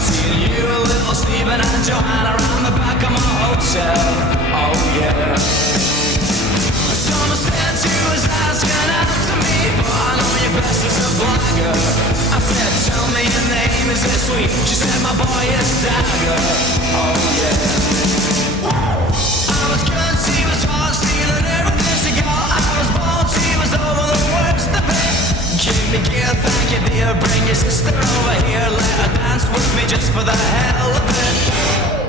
Seeing you a little Stephen and Joanna around the back of my hotel. Oh yeah. Someone said you was asking after me, but I know you best as a blagger. I said, tell me your name, is it sweet? She said, my boy is Dagger. Oh yeah. I was good, she was hot, stealing everything she got. I was bold, she was over the worst of it. Give me gear, thank you dear. Bring your sister over here, let her dance with me just for the hell of it.